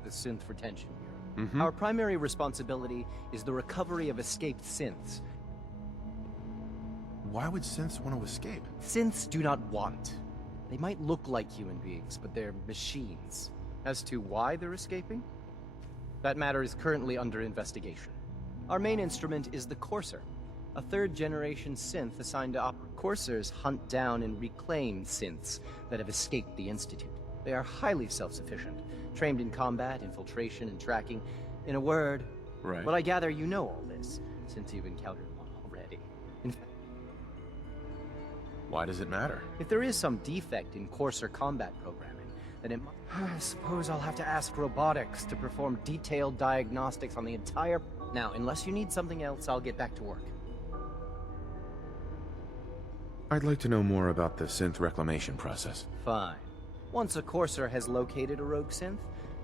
of the Synth Retention Bureau. Our primary responsibility is the recovery of escaped synths. Why would synths want to escape? Synths do not want. They might look like human beings, but they're machines. As to why they're escaping? That matter is currently under investigation. Our main instrument is the Courser, a third-generation synth assigned to operate. Coursers hunt down and reclaim synths that have escaped the Institute. They are highly self-sufficient, trained in combat, infiltration, and tracking. In a word, Right. But I gather you know all this, since you've encountered one already. In fact, Why does it matter? if there is some defect in Courser combat programming, then it might... I suppose I'll have to ask robotics to perform detailed diagnostics on the entire... Now, unless you need something else, I'll get back to work. I'd like to know more about the synth reclamation process. Fine. Once a Courser has located a rogue synth,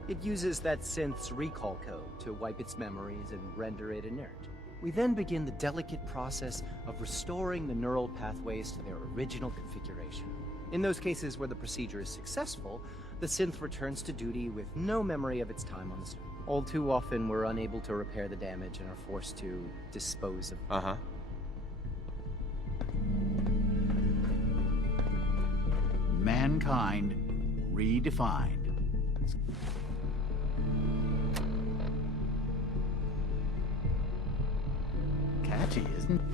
it uses that synth's recall code to wipe its memories and render it inert. We then begin the delicate process of restoring the neural pathways to their original configuration. In those cases where the procedure is successful, the synth returns to duty with no memory of its time on the surface. All too often, we're unable to repair the damage and are forced to dispose of... Mankind redefined. Catchy, isn't it?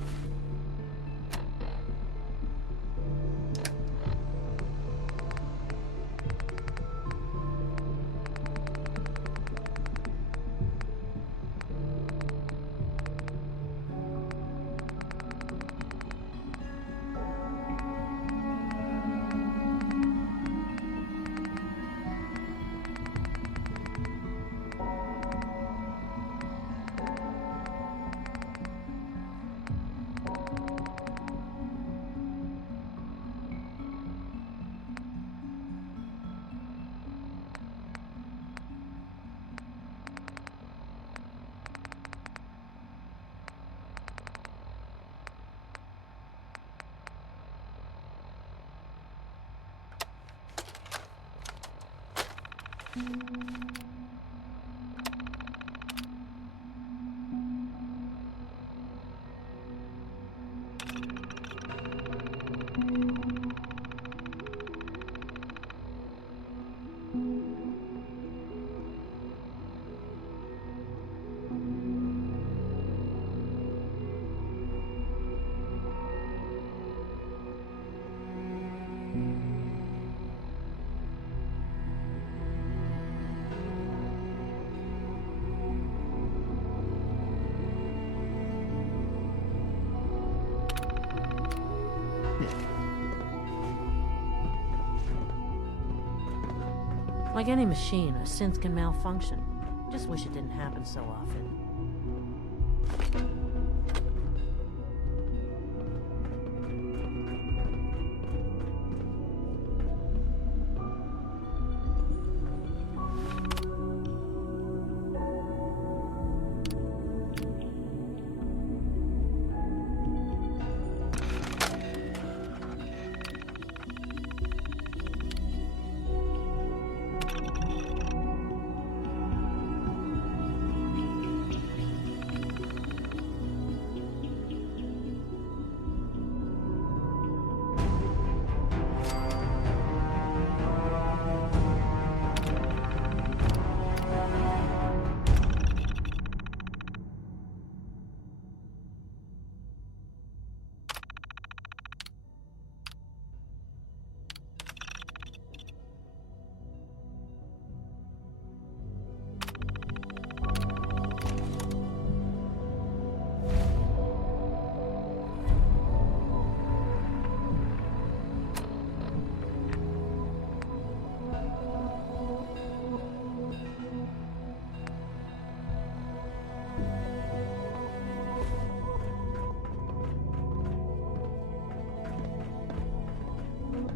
Like any machine, a synth can malfunction. Just wish it didn't happen so often.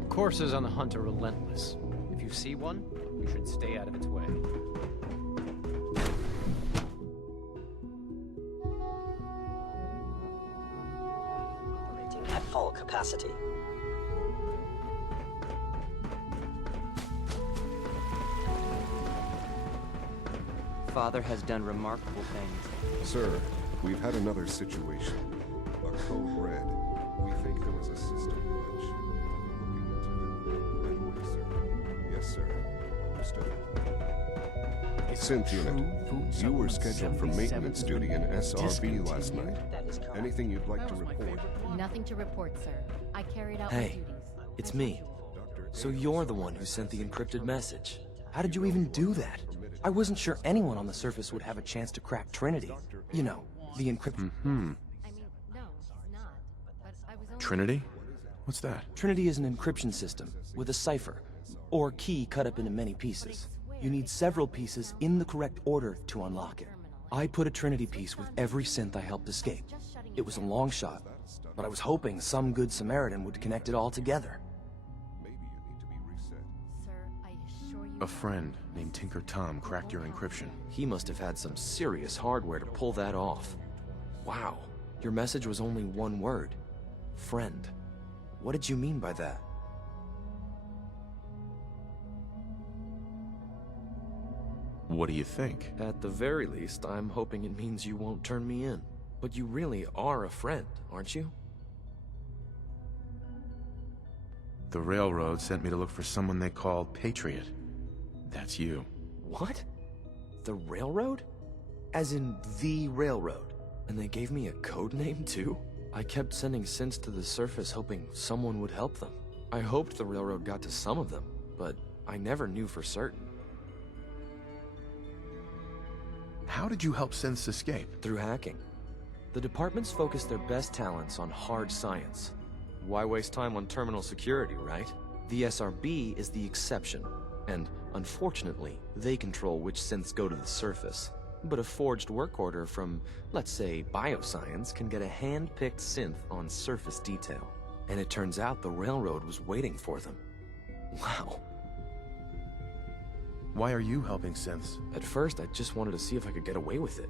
Coursers on the hunt are relentless. If you see one, you should stay out of its way. Operating at full capacity. father has done remarkable things. Sir, we've had another situation. A code red. We think there was a system glitch. Looking into it. Right away, sir. Yes, sir. Understood. Synth unit, you were scheduled for maintenance duty in SRB last night. Anything you'd like to report? Nothing to report, sir. I carried out my Hey, duties. it's me. So you're the one who sent the encrypted message. How did you even do that? I wasn't sure anyone on the surface would have a chance to crack Trinity. You know, the encryption. I mean, no, he's not. But I was only... Trinity? What's that? Trinity is an encryption system with a cipher, or key cut up into many pieces. You need several pieces in the correct order to unlock it. I put a Trinity piece with every synth I helped escape. It was a long shot, but I was hoping some good Samaritan would connect it all together. Maybe you need to be reset. Sir, I assure you... A friend named Tinker Tom cracked your encryption. He must have had some serious hardware to pull that off. Wow, your message was only one word. Friend. What did you mean by that? What do you think? At the very least, I'm hoping it means you won't turn me in. But you really are a friend, aren't you? The Railroad sent me to look for someone they called Patriot. That's you. What? The Railroad? As in the Railroad? And they gave me a code name, too? I kept sending synths to the surface hoping someone would help them. I hoped the Railroad got to some of them, but I never knew for certain. How did you help synths escape? Through hacking. The departments focus their best talents on hard science. Why waste time on terminal security, right? The SRB is the exception, and unfortunately, they control which synths go to the surface. But a forged work order from, let's say, bioscience can get a hand-picked synth on surface detail. And it turns out the Railroad was waiting for them. Wow. Why are you helping synths? At first, I just wanted to see if I could get away with it.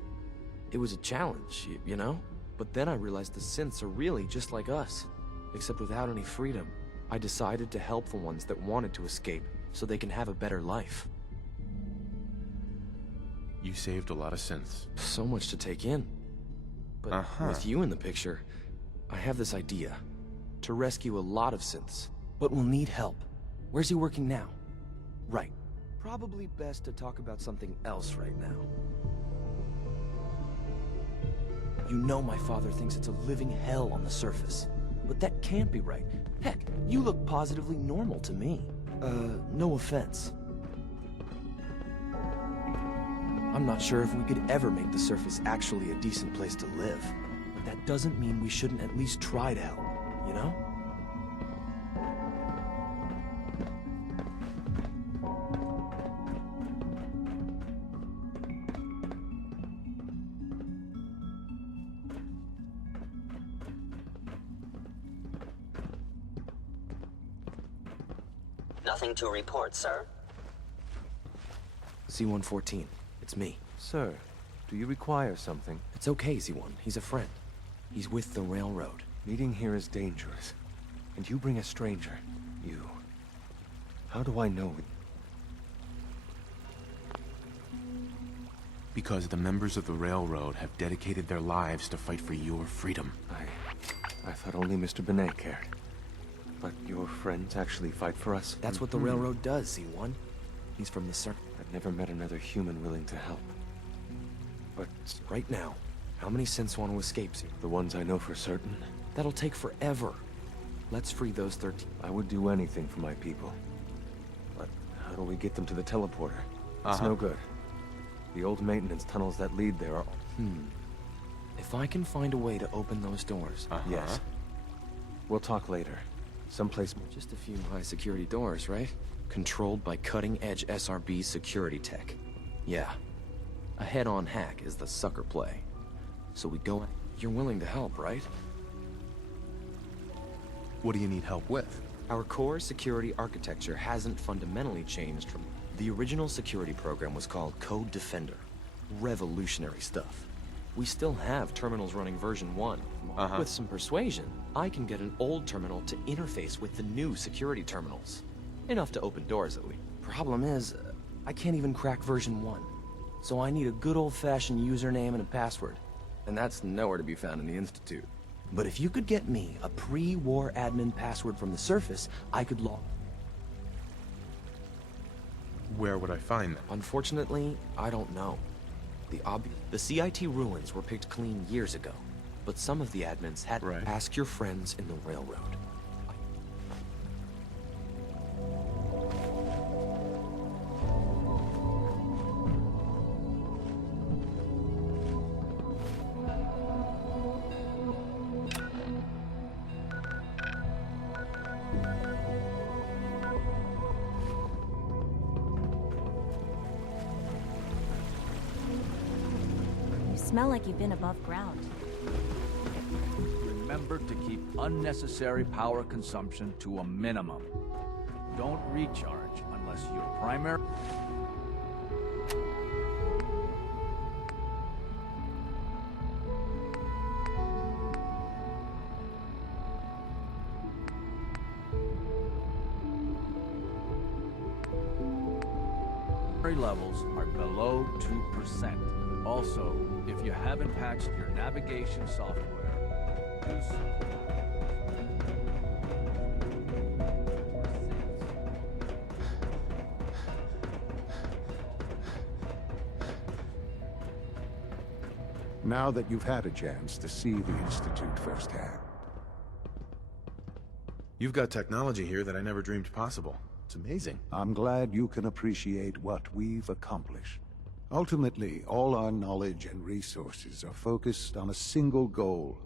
It was a challenge, you know? But then I realized the synths are really just like us, except without any freedom. I decided to help the ones that wanted to escape, so they can have a better life. You saved a lot of synths. So much to take in. But with you in the picture, I have this idea. To rescue a lot of synths. But we'll need help. Where's he working now? Right. Probably best to talk about something else right now. You know my father thinks it's a living hell on the surface. But that can't be right. Heck, you look positively normal to me. No offense. I'm not sure if we could ever make the surface actually a decent place to live. But that doesn't mean we shouldn't at least try to help, you know? Nothing to report, sir. Z-114, it's me. Sir, do you require something? It's okay, Z-1. He's a friend. He's with the Railroad. Meeting here is dangerous. And you bring a stranger. You... How do I know? Because the members of the Railroad have dedicated their lives to fight for your freedom. I thought only Mr. Benet cared. But your friends actually fight for us? That's what the Railroad does, Z-1. He's from the surface. I've never met another human willing to help. But right now, how many synths want to escape, Z? the ones I know for certain, That'll take forever. Let's free those 13. I would do anything for my people. But how do we get them to the teleporter? It's no good. The old maintenance tunnels that lead there are... If I can find a way to open those doors. Yes. We'll talk later. Someplace... Just a few high-security doors, right? Controlled by cutting-edge SRB security tech. Yeah. A head-on hack is the sucker play. So we go... You're willing to help, right? What do you need help with? Our core security architecture hasn't fundamentally changed from... The original security program was called Code Defender. Revolutionary stuff. We still have terminals running version 1. With some persuasion, I can get an old terminal to interface with the new security terminals. Enough to open doors, at least. Problem is, I can't even crack version 1. So I need a good old-fashioned username and a password. And that's nowhere to be found in the Institute. But if you could get me a pre-war admin password from the surface, I could log... Where would I find them? Unfortunately, I don't know. The CIT ruins were picked clean years ago, but some of the admins had... Right. Ask your friends in the railroad. Smell like you've been above ground. Remember to keep unnecessary power consumption to a minimum. Don't recharge unless your primary... levels are below 2%. Also, if you haven't patched your navigation software, do so. Now that you've had a chance to see the Institute firsthand. You've got technology here that I never dreamed possible. It's amazing. I'm glad you can appreciate what we've accomplished. Ultimately, all our knowledge and resources are focused on a single goal.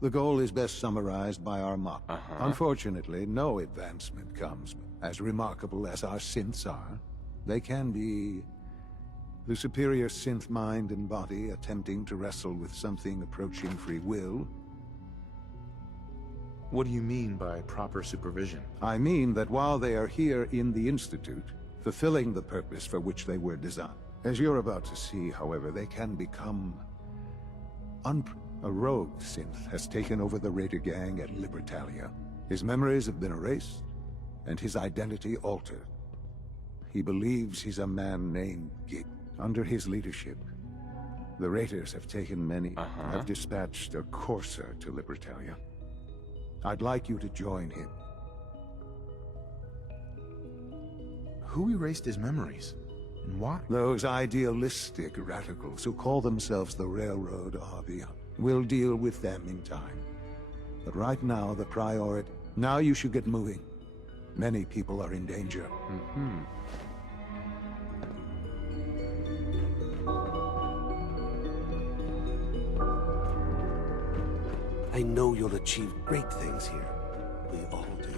The goal is best summarized by our motto. Unfortunately, no advancement comes. As remarkable as our synths are, they can be the superior synth mind and body attempting to wrestle with something approaching free will. What do you mean by proper supervision? I mean that while they are here in the Institute, fulfilling the purpose for which they were designed. As you're about to see, however, they can become a rogue synth has taken over the Raider gang at Libertalia. His memories have been erased, and his identity altered. He believes he's a man named Gig. Under his leadership, the Raiders have taken many, have dispatched a courser to Libertalia. I'd like you to join him. Who erased his memories? And why? Those idealistic radicals who call themselves the Railroad Army. We'll deal with them in time. But right now, the priority... Now you should get moving. Many people are in danger. I know you'll achieve great things here. We all do.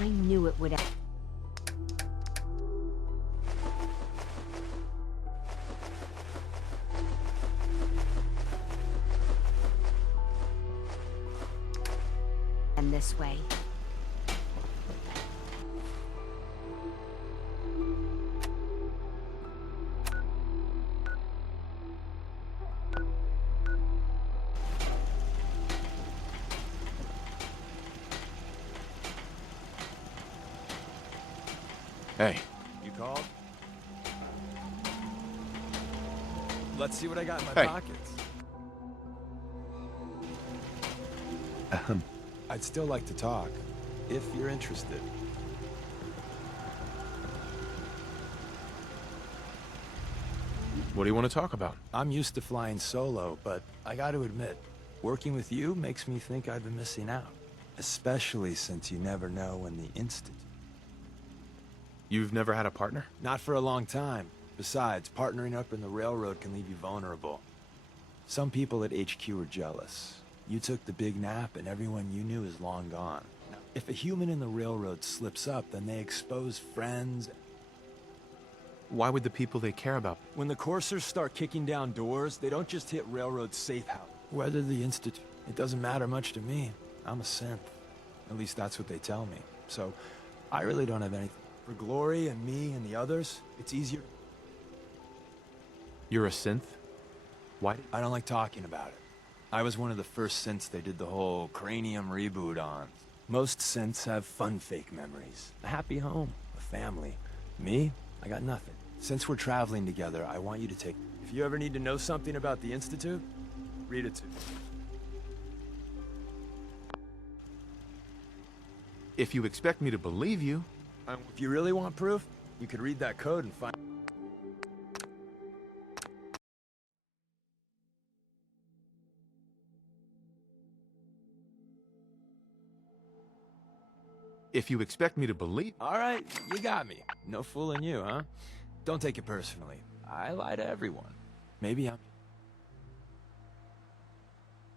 I knew it would end. This way. Hey. You called? Let's see what I got in my Hey. pockets. I'd still like to talk, if you're interested. What do you want to talk about? I'm used to flying solo, but I got to admit, working with you makes me think I've been missing out. Especially since you never know when the instant. You've never had a partner? Not for a long time. Besides, partnering up in the railroad can leave you vulnerable. Some people at HQ are jealous. You took the big nap and everyone you knew is long gone. If a human in the railroad slips up, then they expose friends. Why would the people they care about? When the coursers start kicking down doors, they don't just hit railroad safe house. Whether the institute, it doesn't matter much to me. I'm a synth. At least that's what they tell me. So, I really don't have anything. For Glory and me and the others, it's easier. You're a synth? Why? I don't like talking about it. I was one of the first synths they did the whole cranium reboot on. Most synths have fun fake memories. A happy home, a family. Me? I got nothing. Since we're traveling together, I want you to take... If you ever need to know something about the Institute, read it to me. If you expect me to believe you... If you really want proof, you could read that code and find... If you expect me to believe... All right, you got me. No fooling you, huh? Don't take it personally. I lie to everyone. Maybe I'm...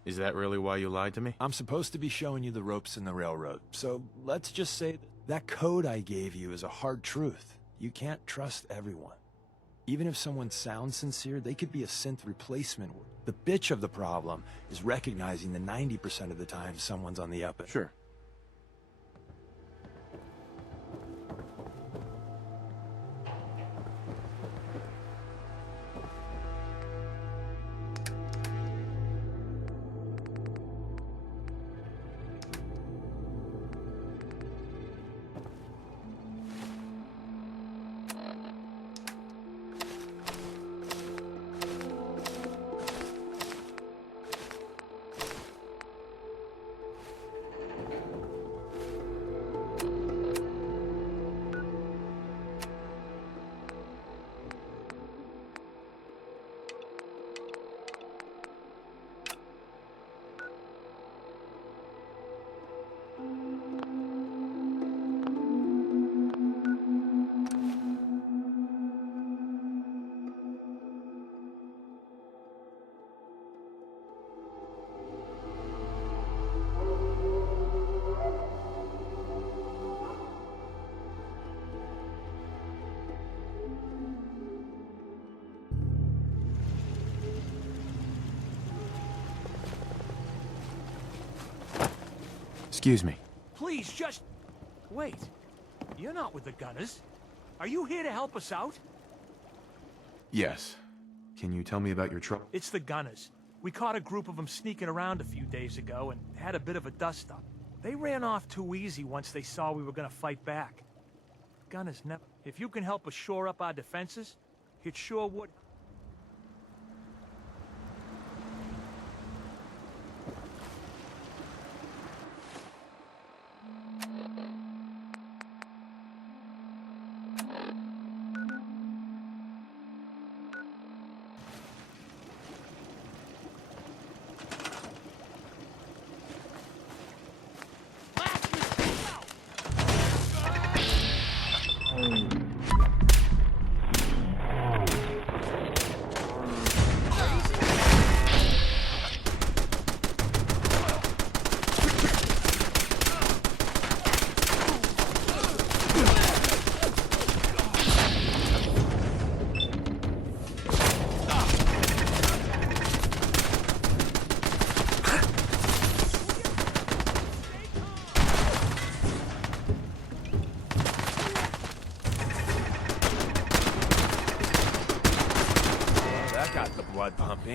Is that really why you lied to me? I'm supposed to be showing you the ropes in the railroad. So let's just say that code I gave you is a hard truth. You can't trust everyone. Even if someone sounds sincere, they could be a synth replacement. The bitch of the problem is recognizing the 90% of the time someone's on the up and... Sure. Excuse me. Please, just... Wait. You're not with the Gunners. Are you here to help us out? Yes. Can you tell me about your trouble? It's the Gunners. We caught a group of them sneaking around a few days ago and had a bit of a dust-up. They ran off too easy once they saw we were gonna fight back. Gunners never... If you can help us shore up our defenses, it sure would...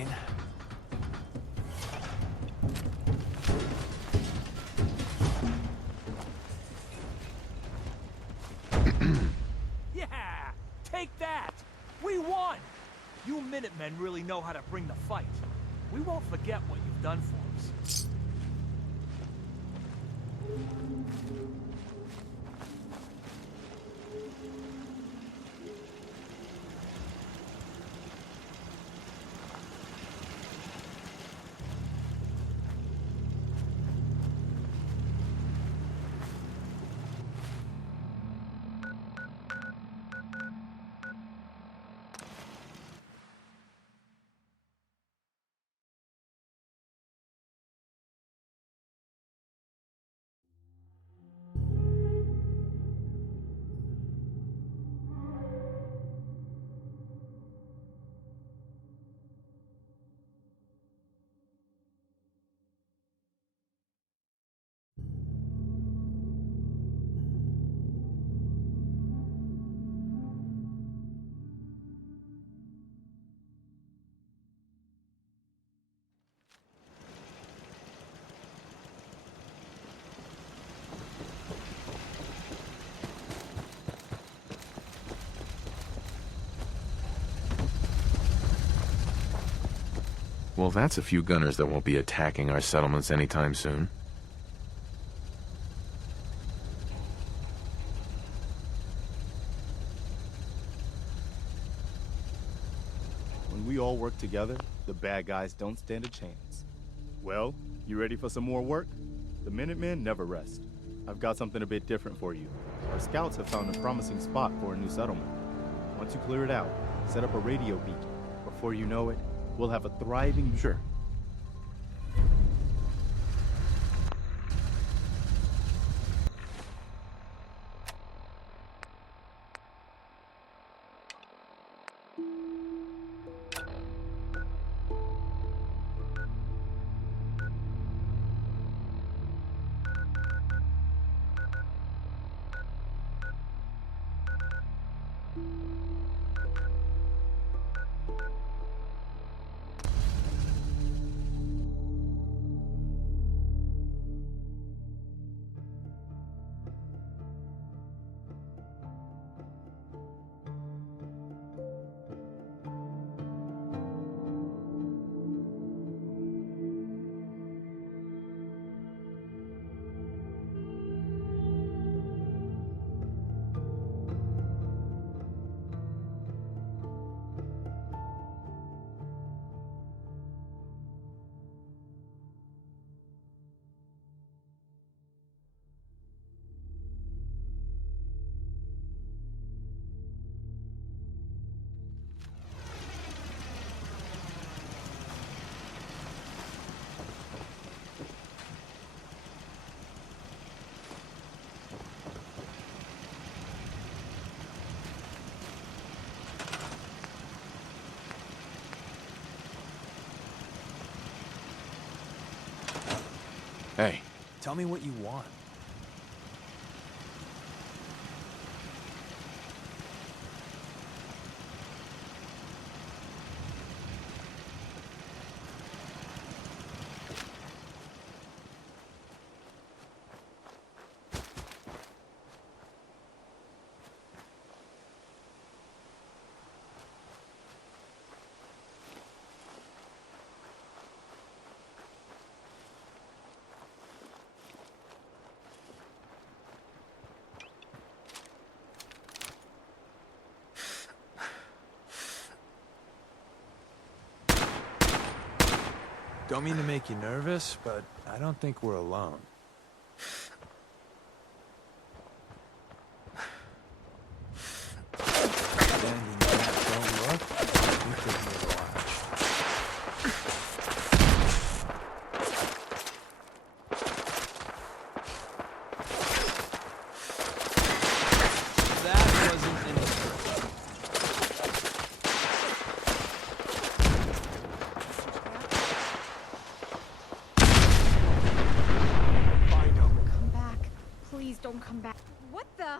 train. Yeah! Take that! We won! You Minutemen really know how to bring the fight. We won't forget what you've done for us. Well, that's a few gunners that won't be attacking our settlements anytime soon. When we all work together, the bad guys don't stand a chance. Well, you ready for some more work? The Minutemen never rest. I've got something a bit different for you. Our scouts have found a promising spot for a new settlement. Once you clear it out, set up a radio beat. Before you know it, we'll have a thriving... Sure. Hey. Tell me what you want. Don't mean to make you nervous, but I don't think we're alone. Standing there, don't look. You could be watched. That wasn't in the script. Don't come back. What the?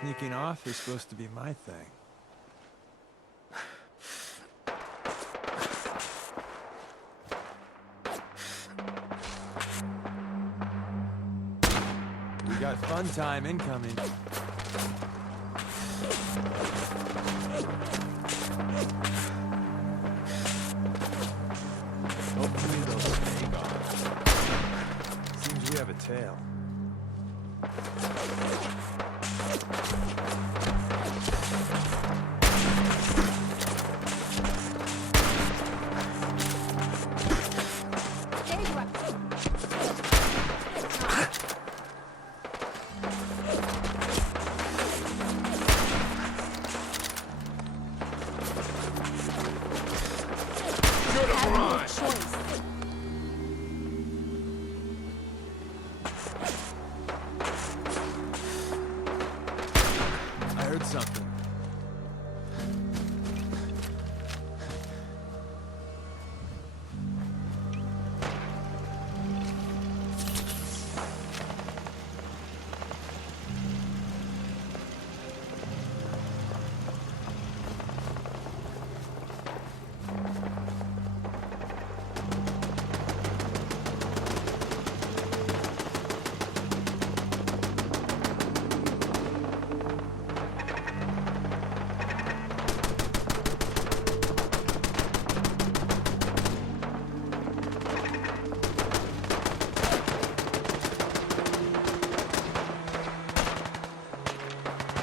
Sneaking off is supposed to be my thing. We got fun time incoming. Hopefully they'll stay gone. Seems we have a tail. I heard something.